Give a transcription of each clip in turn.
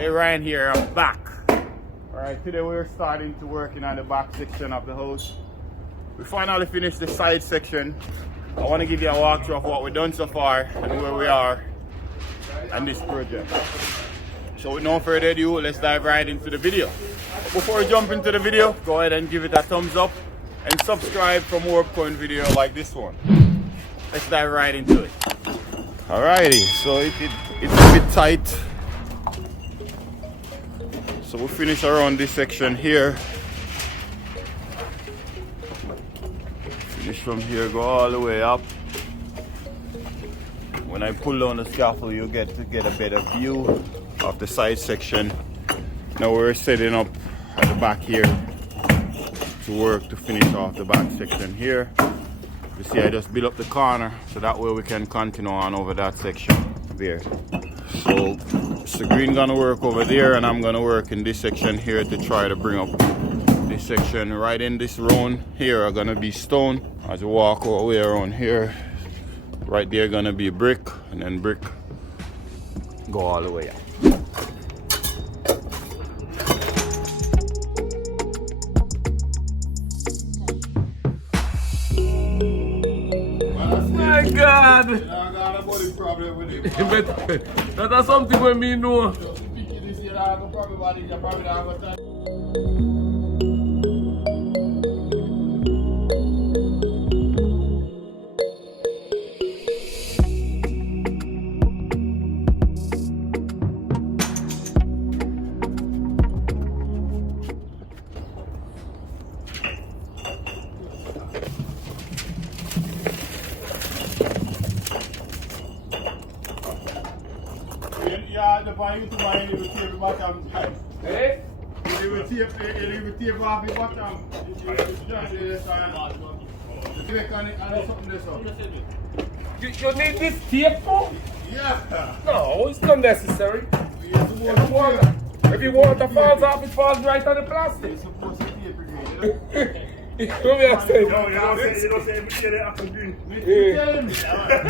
Hey Ryan here, I'm back. Alright, today we're starting to working on the back section of the house. We finally finished the side section. I want to give you a walkthrough of what we've done so far and where we are on this project. So with no further ado, let's dive right into the video. Before we jump into the video, go ahead and give it a thumbs up and subscribe for more upcoming videos like this one. Let's dive right into it. Alrighty, so it's a bit tight. So we'll finish around this section here. Finish from here, go all the way up. When I pull down the scaffold, you'll get to get a better view of the side section. Now we're setting up at the back here to work to finish off the back section here. You see, I just build up the corner so that way we can continue on over that section there. So the green gonna work over there, and I'm gonna work in this section here to try to bring up this section. Right in this round here are gonna be stone. As you walk all the way around here, right there gonna be brick, and then brick go all the way up. My God! I got a body problem with it. That's something when me know. Hey? You will tape off the bottom. You need this tape for? Yeah. No, it's not necessary. If you water falls off, it falls right on the plastic. It's supposed to tape it. You know what I'm saying? No, you don't say we get it after doing.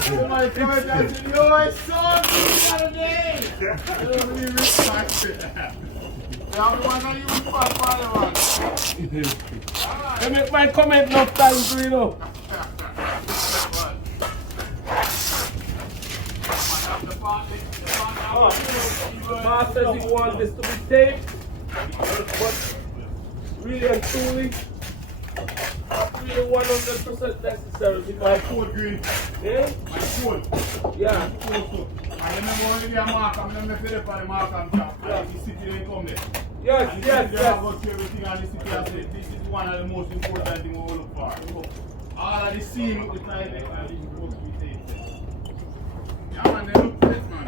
Somebody come and say, yo, my son, you got a name. I don't really respect it. The other one that you fat father one. I make my comment enough time to you know. The boss says he wants this to be taped, but really and truly, not really 100% necessary because My code green. yeah, My code. yeah. I remember when you mark, I'm going to make it for the mark and stuff. And the city didn't come there. Yes, And yes, they yes. have got everything and the city has said, this is one of the most important things we will look for. All of the scene with the private and the supposed to be taped. Yeah man, they look great man.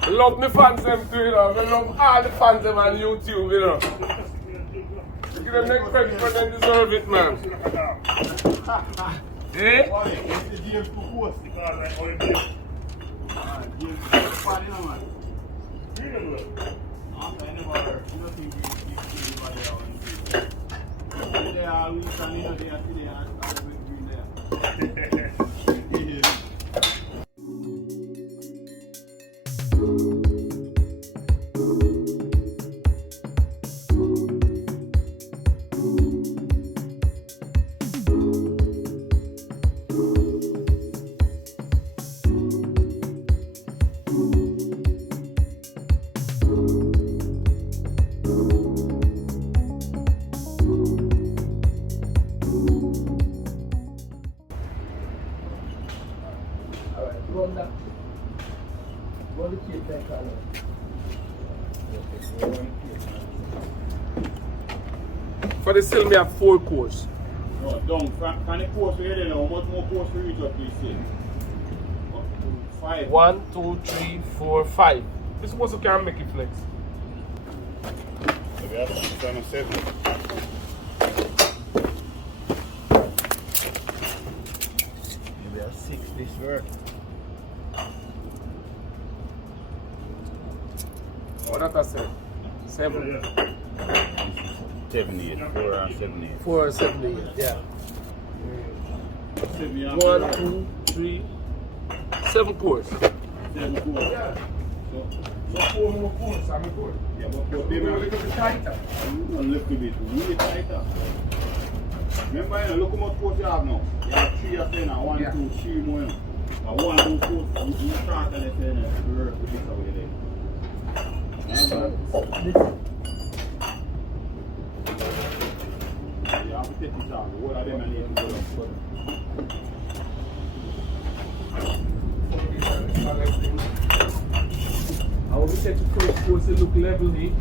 I love my fans them too, you know. I love all the fans them on YouTube, you know. Give them next credit for them deserve it, man. Eh? It's the James Cook Because I already did. James Cook man. You know what? I never heard. You don't think we anybody else. They are loose and you know they are today and green there. For the sale, me have 4 course. No, don't. Can the course we hear now? How much more course we reach up this thing? 5. 1, 2, 3, 4, 5. This supposed to can make it flex. So we have 6 and a 7. Maybe a 6 this work. What that I said? 7. 78, 4 and 78. 4 and 78, yeah. 1, 2, 3, 7 course. 7 course. Yeah. So 4 more course, I'm a course. Yeah, but they A little bit tighter. a little bit really tighter. Remember, you know, look how much course you have now. You have 3 of them, 1, Yeah. 2, 3 more. You know. And 1, 2 course, you start and they say, you work with this over there. You have to take it out. What are them I need to go up? I will be taking first course to look level here.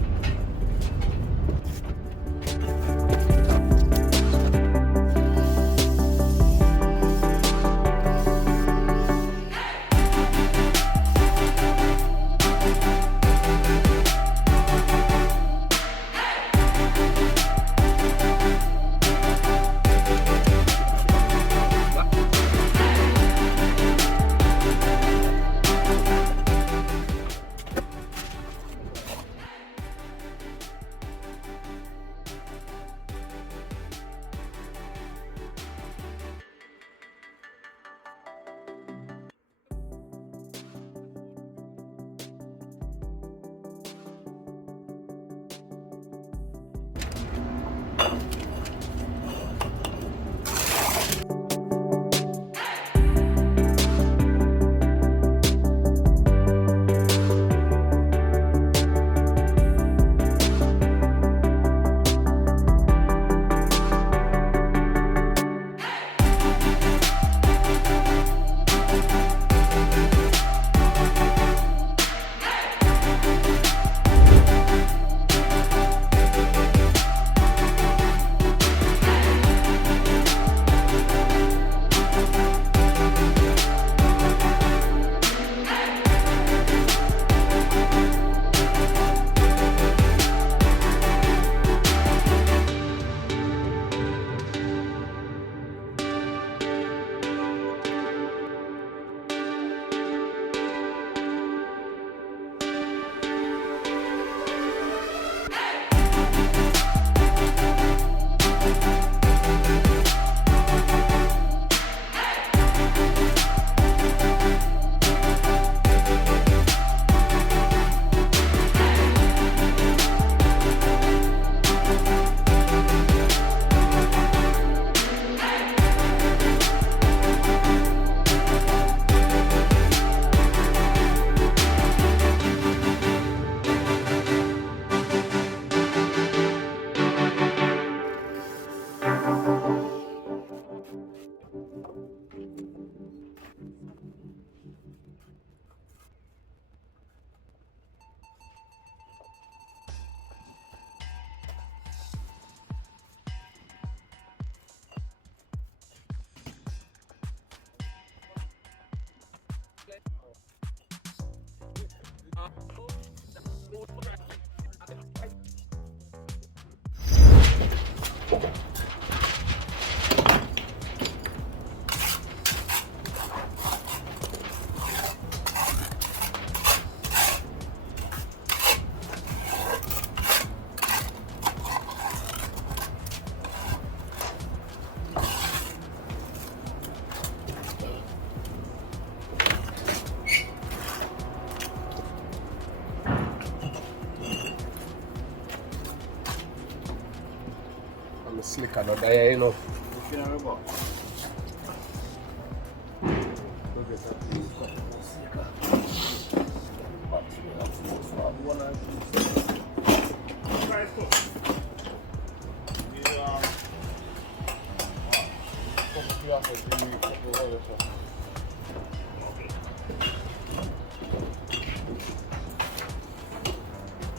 I'm slick on there, you know.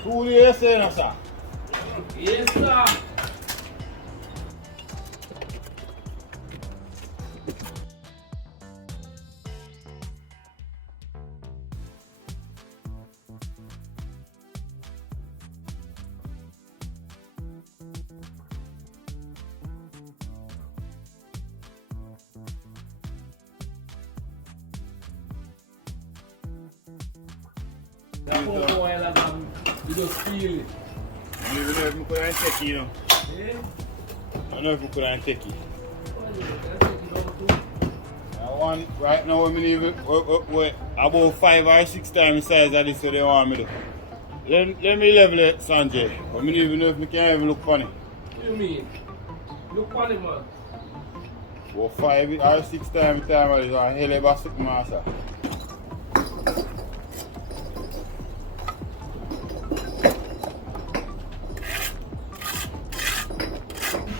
Two years, sir. Yes, sir. You just feel it. I don't know if we could take it, you know. Yeah? I don't know if we could take it. Oh, yeah, that's it, you know, too. one right now we even about 5 or 6 times the size of this so they want me to. Let me level it, Sanjay. I don't even know if I can even look funny. What do you mean? Look funny, man. About 5 or 6 times the time of this one, hell of a sick master.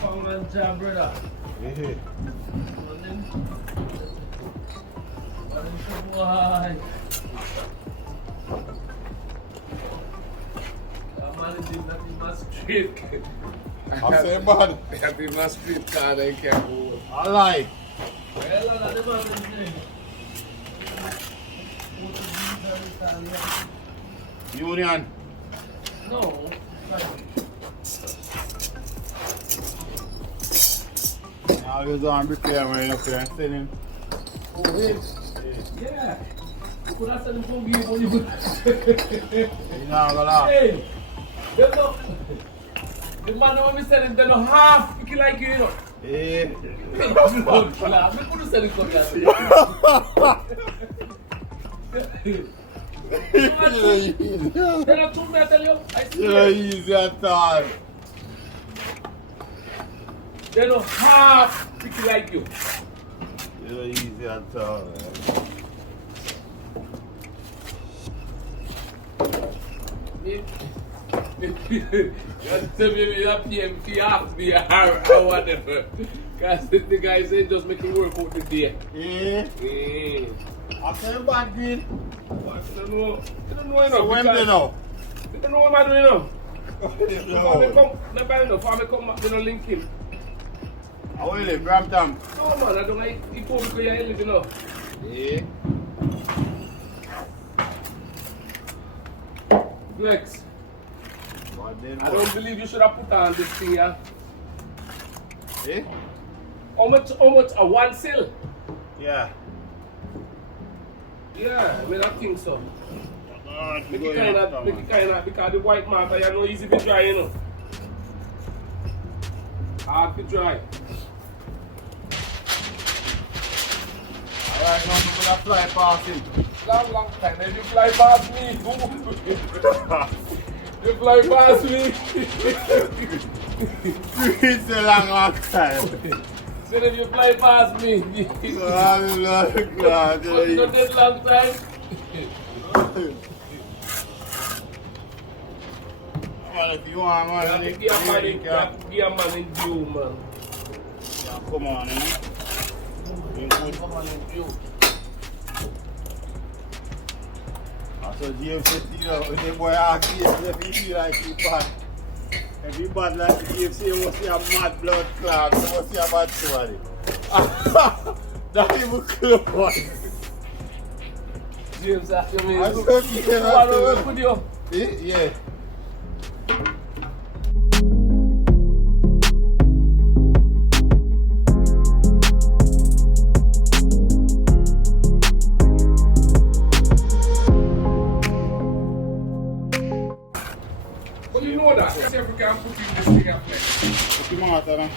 Pound and jam, brother. Yeah. Why? Man is in my street. I'm saying bad. That is my street card, I can't go. I lie. Well, the man is Union. no. I was on Bricklayer when up there and selling. Oh, him? Yeah. You could have said him from you when you would. You know, I'm gonna Hey, there's no. The man when we selling, they're not half picky like you, you know. yeah. I couldn't sell it from you. They're not true, I tell you. I see You're it. easy at all. They're not half picky like you. You're easy at all. You tell me you're PMP half the hour or whatever. Because the guy said just make it work out the day. Yeah. Yeah. I'm saying bad green. I don't know. I don't know enough. So when they know? I don't know what I'm doing now. Before me No. come, never know. Before me come back, me no link him. I will live, Brampton. No man, I don't like he told me because you're living now. Yeah. Flex. But then I what? don't believe you should have put on this thing here. Eh? How much a one sale? Yeah. Yeah, I mean I think so. God, Make you it go kind after, of, make man. it kind of, because the white matter, you know, easy to dry, you know. Hard to dry. Alright, now I'm gonna fly past him. Long time. Then you fly past me. You fly past me. It's a long time. So then you fly past me. I'm not glad. Not that long time. Well, if you want, man, you Give a man in can. view, man. Yeah, come on, eh? Give a man in view. So James said, you know, when the boy asked James if he feel like he bad. If he bad like James, he must see a mad blood clot, he must see a bad story. That even close. James, after me. I said he came What after do me. I put you? Yeah. But you know that. See if we can put in this thing up there. What you want, man?